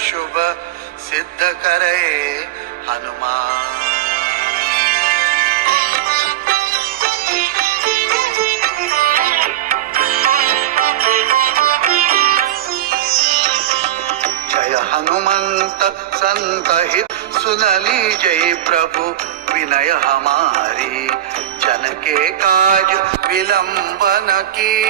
शुभ सिद्ध करे हनुमान। जय हनुमंत संत हित सुनली जय प्रभु विनय हमारी, जन के काज विलंबन की।